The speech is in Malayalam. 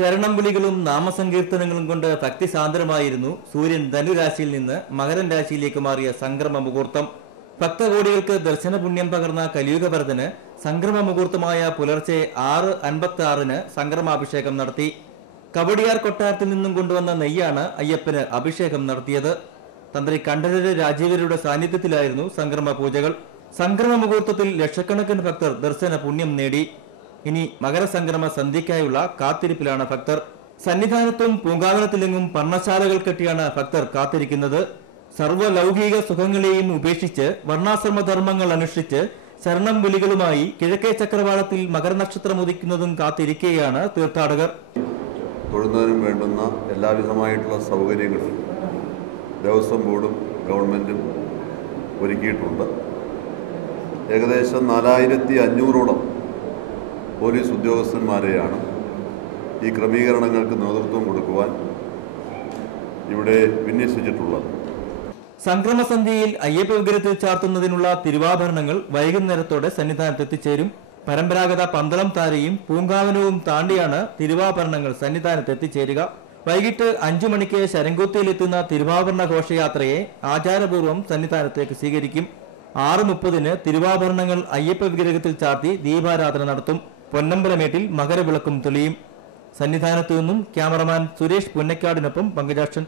ശരണം വിളികളും നാമസങ്കീർത്തനങ്ങളും കൊണ്ട് ഭക്തിസാന്ദ്രമായിരുന്നു സൂര്യൻ ധനുരാശിയിൽ നിന്ന് മകരൻ രാശിയിലേക്ക് മാറിയ സംക്രമ മുഹൂർത്തം. ഭക്തകോടികൾക്ക് ദർശന പുണ്യം പകർന്ന കലിയുഗവരദന് സംക്രമ മുഹൂർത്തമായ പുലർച്ചെ 6:56 സംക്രമാഭിഷേകം നടത്തി. കവടിയാർ കൊട്ടാരത്തിൽ നിന്നും കൊണ്ടുവന്ന നെയ്യാണ് അയ്യപ്പന് അഭിഷേകം നടത്തിയത്. തന്ത്രി കണ്ഠരര് രാജീവരുടെ സാന്നിധ്യത്തിലായിരുന്നു സംക്രമ പൂജകൾ. സംക്രമ മുഹൂർത്തത്തിൽ ലക്ഷക്കണക്കിന് ഭക്തർ ദർശന പുണ്യം നേടി. ഇനി മകരസംക്രമ സന്ധ്യയ്ക്കായുള്ള കാത്തിരിപ്പിലാണ് ഭക്തർ. സന്നിധാനത്തും പൂങ്കാവനത്തിലെങ്ങും പർണശാലകൾ കെട്ടിയാണ് ഭക്തർ കാത്തിരിക്കുന്നത്. സർവ്വലൗകിക സുഖങ്ങളെയും ഉപേക്ഷിച്ച് വർണ്ണാശ്രമധർമ്മങ്ങൾ അനുഷ്ഠിച്ച് ശരണം വിളികളുമായി കിഴക്കേ ചക്രവാളത്തിൽ മകരനക്ഷത്രം ഉദിക്കുന്നതും കാത്തിരിക്കുകയാണ് തീർത്ഥാടകർ. തൊഴുന്നതിനും വേണ്ടുന്ന എല്ലാവിധമായിട്ടുള്ള സൗകര്യങ്ങളും ദേവസ്വം ബോർഡും ഗവൺമെൻറ്റും ഒരുക്കിയിട്ടുണ്ട്. ഏകദേശം 4500ഓളം പോലീസ് ഉദ്യോഗസ്ഥന്മാരെയാണ് ഈ ക്രമീകരണങ്ങൾക്ക് നേതൃത്വം കൊടുക്കുവാൻ ഇവിടെ വിന്യസിച്ചിട്ടുള്ളത്. സംക്രമസന്ധ്യയിൽ അയ്യപ്പ വിഗ്രഹത്തിൽ ചാർത്തുന്നതിനുള്ള തിരുവാഭരണങ്ങൾ വൈകുന്നേരത്തോടെ സന്നിധാനത്ത് എത്തിച്ചേരും. പരമ്പരാഗത പന്തളം താരയും പൂങ്കാവനവും താണ്ടിയാണ് തിരുവാഭരണങ്ങൾ സന്നിധാനത്ത് എത്തിച്ചേരുക. വൈകിട്ട് 5 മണിക്ക് ശരംകുത്തിയിലെത്തുന്ന തിരുവാഭരണ ഘോഷയാത്രയെ ആചാരപൂർവ്വം സന്നിധാനത്തേക്ക് സ്വീകരിക്കും. 6:30 തിരുവാഭരണങ്ങൾ അയ്യപ്പ വിഗ്രഹത്തിൽ ചാർത്തി ദീപാരാധന നടത്തും. പൊന്നമ്പലമേട്ടിൽ മകരവിളക്കും തെളിയും. സന്നിധാനത്തു നിന്നും ക്യാമറമാൻ സുരേഷ് പുന്നക്കാടിനൊപ്പം പങ്കജാക്ഷൻ.